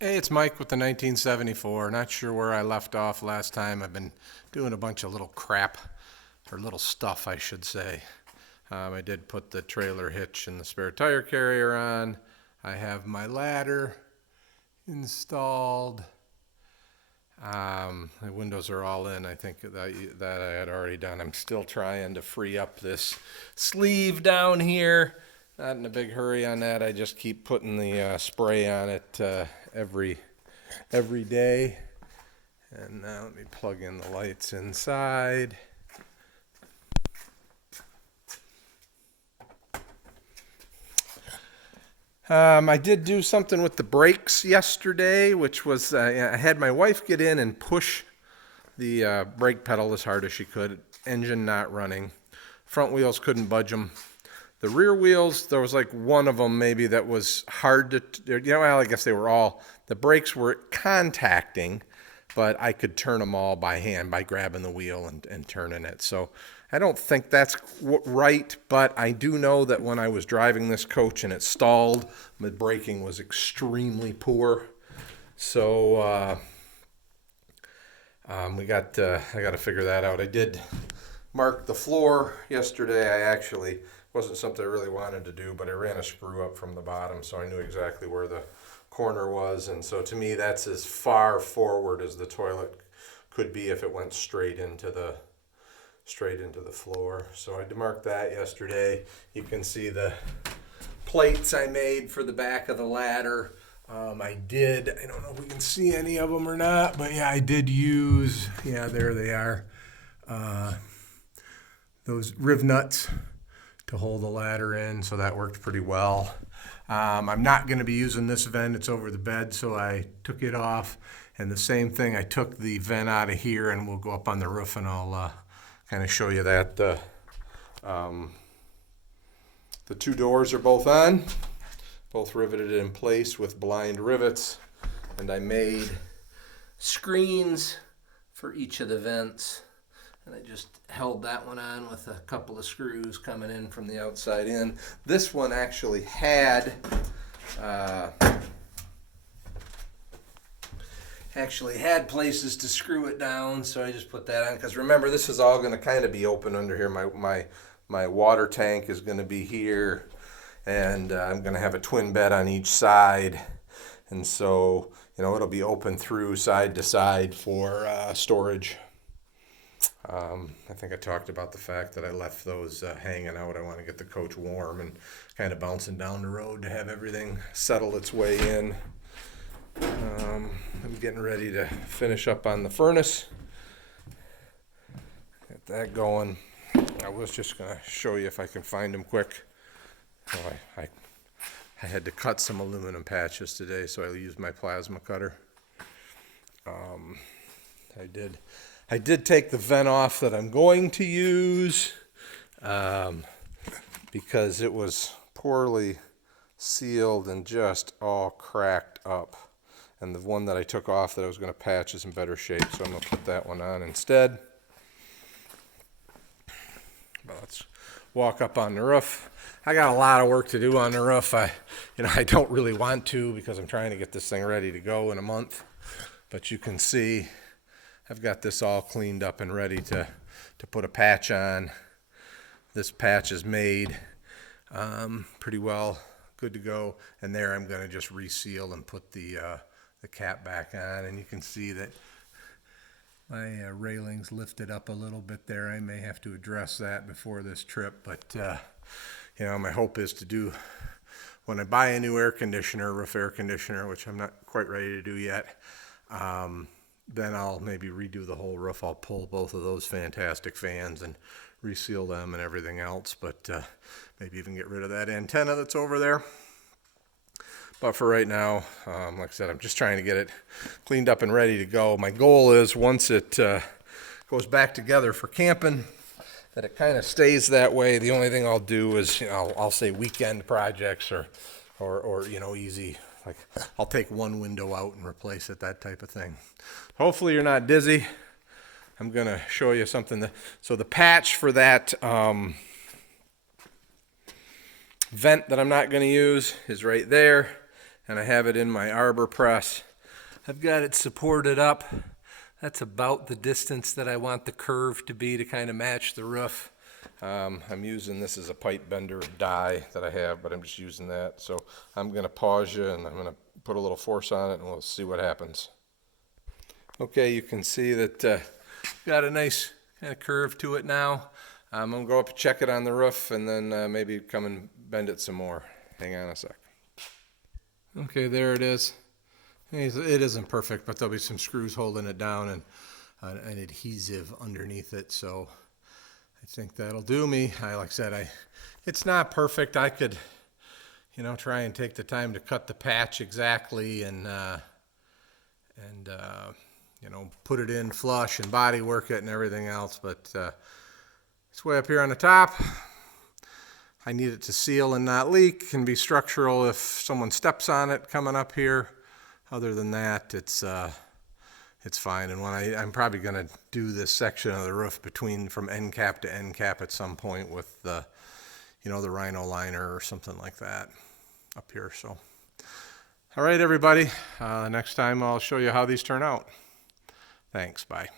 Hey, it's Mike with the 1974. Not sure where I left off last time. I've been doing a bunch of little crap, or little stuff, I should say. I did put the trailer hitch and the spare tire carrier on. I have my ladder installed. The windows are all in. I think that I had already done. I'm still trying to free up this sleeve down here. Not in a big hurry on that. I just keep putting the spray on it every day. And now let me plug in the lights inside. I did do something with the brakes yesterday, which was I had my wife get in and push the brake pedal as hard as she could. Engine not running. Front wheels couldn't budge them. The rear wheels, there was like one of them maybe that was hard to, well, I guess they were all, the brakes were contacting, but I could turn them all by hand by grabbing the wheel and turning it. So I don't think that's right, but I do know that when I was driving this coach and it stalled, the braking was extremely poor. So I got to figure that out. I did mark the floor yesterday. I actually wasn't something I really wanted to do, but I ran a screw up from the bottom, so I knew exactly where the corner was. And so to me, that's as far forward as the toilet could be if it went straight into the floor. So I demarked that yesterday. You can see the plates I made for the back of the ladder. I don't know if we can see any of them or not, but yeah, I did use, yeah, there they are, those riv nuts to hold the ladder in, so that worked pretty well. I'm not going to be using this vent. It's over the bed, so I took it off. And the same thing, I took the vent out of here, and we'll go up on the roof, and I'll kind of show you that. The two doors are both on, both riveted in place with blind rivets. And I made screens for each of the vents. And I just held that one on with a couple of screws coming in from the outside in. This one actually had places to screw it down, so I just put that on. Because remember, this is all going to kind of be open under here. My water tank is going to be here, and I'm going to have a twin bed on each side, and so it'll be open through side to side for storage. I think I talked about the fact that I left those hanging out. I want to get the coach warm and kind of bouncing down the road to have everything settle its way in. I'm getting ready to finish up on the furnace. Get that going. I was just going to show you if I can find them quick. Oh, I had to cut some aluminum patches today, so I used my plasma cutter. I did take the vent off that I'm going to use because it was poorly sealed and just all cracked up. And the one that I took off that I was going to patch is in better shape, so I'm going to put that one on instead. But let's walk up on the roof. I got a lot of work to do on the roof. I don't really want to because I'm trying to get this thing ready to go in a month. But you can see I've got this all cleaned up and ready to put a patch on. This patch is made pretty well, good to go. And there I'm going to just reseal and put the cap back on. And you can see that my railings lifted up a little bit there. I may have to address that before this trip. But, my hope is to do, when I buy a new roof air conditioner, which I'm not quite ready to do yet, then I'll maybe redo the whole roof. I'll pull both of those fantastic fans and reseal them and everything else, but maybe even get rid of that antenna that's over there. But for right now, like I said, I'm just trying to get it cleaned up and ready to go. My goal is once it goes back together for camping, that it kind of stays that way. The only thing I'll do is, I'll say weekend projects or easy. Like I'll take one window out and replace it, that type of thing. Hopefully you're not dizzy. I'm going to show you something. So the patch for that vent that I'm not going to use is right there. and I have it in my arbor press. I've got it supported up. That's about the distance that I want the curve to be to kind of match the roof. I'm using this as a pipe bender die that I have, but I'm just using that. So I'm going to pause you and I'm going to put a little force on it and we'll see what happens. Okay, you can see that got a nice kind of curve to it now. I'm going to go up and check it on the roof and then maybe come and bend it some more. Hang on a sec. Okay, there it is. It isn't perfect, but there'll be some screws holding it down and an adhesive underneath it. So I think that'll do me. Like I said, it's not perfect. I could, try and take the time to cut the patch exactly and put it in flush and body work it and everything else. But it's way up here on the top. I need it to seal and not leak. Can be structural if someone steps on it coming up here. Other than that, it's fine. And when I'm probably going to do this section of the roof from end cap to end cap at some point with the, the rhino liner or something like that up here. So, all right, everybody. Next time I'll show you how these turn out. Thanks. Bye.